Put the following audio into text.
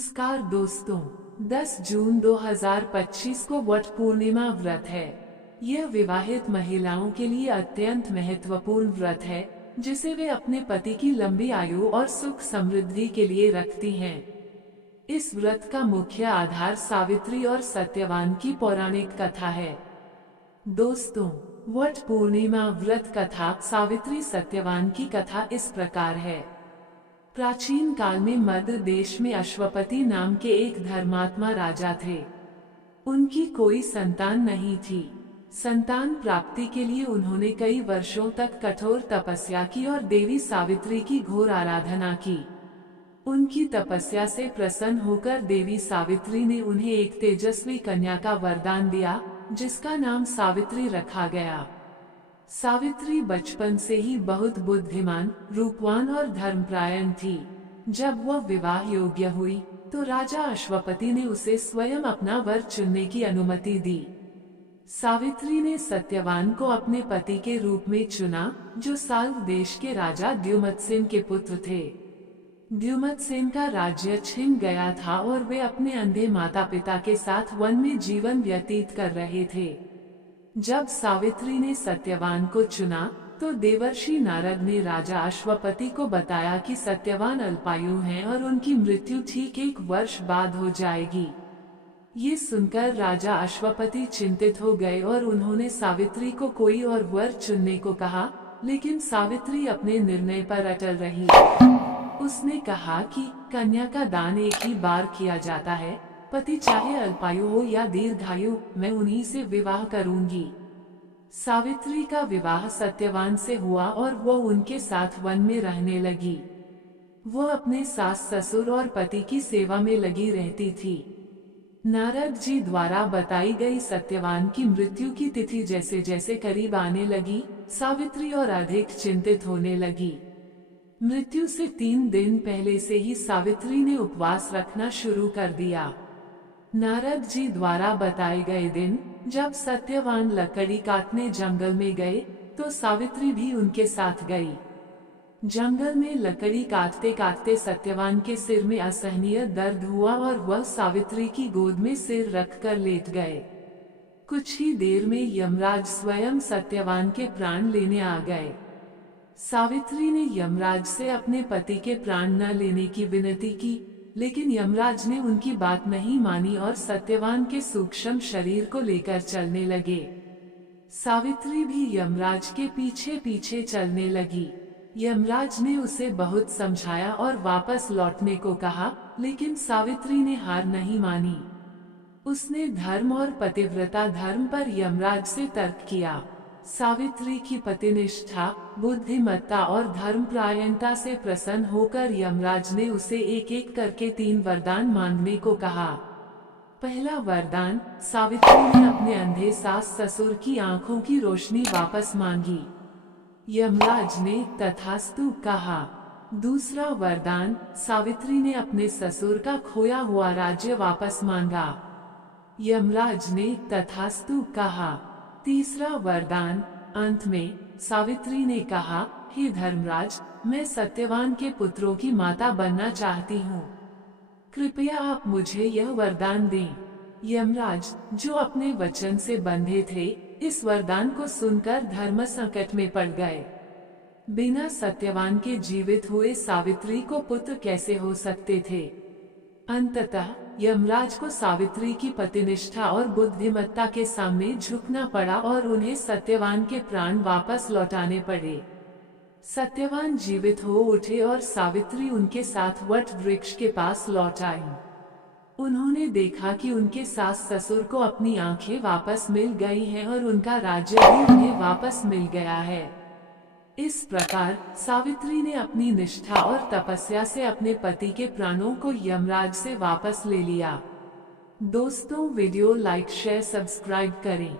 नमस्कार दोस्तों, 10 जून 2025 को वट पूर्णिमा व्रत है। यह विवाहित महिलाओं के लिए अत्यंत महत्वपूर्ण व्रत है, जिसे वे अपने पति की लंबी आयु और सुख समृद्धि के लिए रखती हैं। इस व्रत का मुख्य आधार सावित्री और सत्यवान की पौराणिक कथा है। दोस्तों, वट पूर्णिमा व्रत कथा सावित्री सत्यवान की कथा इस प्रकार है। प्राचीन काल में मध्य देश में अश्वपति नाम के एक धर्मात्मा राजा थे। उनकी कोई संतान नहीं थी। संतान प्राप्ति के लिए उन्होंने कई वर्षों तक कठोर तपस्या की और देवी सावित्री की घोर आराधना की। उनकी तपस्या से प्रसन्न होकर देवी सावित्री ने उन्हें एक तेजस्वी कन्या का वरदान दिया, जिसका नाम सावित्री रखा गया। सावित्री बचपन से ही बहुत बुद्धिमान, रूपवान और धर्मपरायण थी। जब वह विवाह योग्य हुई, तो राजा अश्वपति ने उसे स्वयं अपना वर चुनने की अनुमति दी। सावित्री ने सत्यवान को अपने पति के रूप में चुना, जो साल्व देश के राजा द्युमत्सेन के पुत्र थे। द्युमत्सेन का राज्य छिन गया था और वे अपने अंधे माता पिता के साथ वन में जीवन व्यतीत कर रहे थे। जब सावित्री ने सत्यवान को चुना, तो देवर्षि नारद ने राजा अश्वपति को बताया कि सत्यवान अल्पायु हैं और उनकी मृत्यु ठीक 1 वर्ष बाद हो जाएगी। ये सुनकर राजा अश्वपति चिंतित हो गए और उन्होंने सावित्री को कोई और वर चुनने को कहा, लेकिन सावित्री अपने निर्णय पर अटल रही। उसने कहा कि कन्या का दान एक ही बार किया जाता है, पति चाहे अल्पायु हो या दीर्घायु, मैं उन्हीं से विवाह करूंगी। सावित्री का विवाह सत्यवान से हुआ और वो उनके साथ वन में रहने लगी। वो अपने सास ससुर और पति की सेवा में लगी रहती थी। नारद जी द्वारा बताई गई सत्यवान की मृत्यु की तिथि जैसे जैसे करीब आने लगी, सावित्री और अधिक चिंतित होने लगी। मृत्यु से 3 दिन पहले से ही सावित्री ने उपवास रखना शुरू कर दिया। नारद जी द्वारा बताए गए दिन, जब सत्यवान लकड़ी काटने जंगल में गए, तो सावित्री भी उनके साथ गई। जंगल में लकड़ी काटते काटते सत्यवान के सिर में असहनीय दर्द हुआ और वह सावित्री की गोद में सिर रखकर लेट गए। कुछ ही देर में यमराज स्वयं सत्यवान के प्राण लेने आ गए। सावित्री ने यमराज से अपने पति के प्राण न लेने की विनती की, लेकिन यमराज ने उनकी बात नहीं मानी और सत्यवान के सूक्ष्म शरीर को लेकर चलने लगे। सावित्री भी यमराज के पीछे पीछे चलने लगी। यमराज ने उसे बहुत समझाया और वापस लौटने को कहा, लेकिन सावित्री ने हार नहीं मानी। उसने धर्म और पतिव्रता धर्म पर यमराज से तर्क किया। सावित्री की पतिनिष्ठा, बुद्धिमत्ता और धर्मपरायणता से प्रसन्न होकर यमराज ने उसे एक एक करके 3 वरदान मांगने को कहा। पहला वरदान, सावित्री ने अपने अंधे सास ससुर की आंखों की रोशनी वापस मांगी। यमराज ने तथास्तु कहा। दूसरा वरदान, सावित्री ने अपने ससुर का खोया हुआ राज्य वापस मांगा। यमराज ने तथास्तु कहा। तीसरा वरदान, अंत में सावित्री ने कहा, हे धर्मराज, मैं सत्यवान के पुत्रों की माता बनना चाहती हूँ। कृपया आप मुझे यह वरदान दें। यमराज, जो अपने वचन से बंधे थे, इस वरदान को सुनकर धर्म संकट में पड़ गए। बिना सत्यवान के जीवित हुए सावित्री को पुत्र कैसे हो सकते थे? अंततः यमराज को सावित्री की पतिनिष्ठा और बुद्धिमत्ता के सामने झुकना पड़ा और उन्हें सत्यवान के प्राण वापस लौटाने पड़े। सत्यवान जीवित हो उठे और सावित्री उनके साथ वट वृक्ष के पास लौट आई। उन्होंने देखा कि उनके सास ससुर को अपनी आंखें वापस मिल गई हैं और उनका राज्य भी उन्हें वापस मिल गया है। इस प्रकार सावित्री ने अपनी निष्ठा और तपस्या से अपने पति के प्राणों को यमराज से वापस ले लिया। दोस्तों, वीडियो लाइक शेयर सब्सक्राइब करें।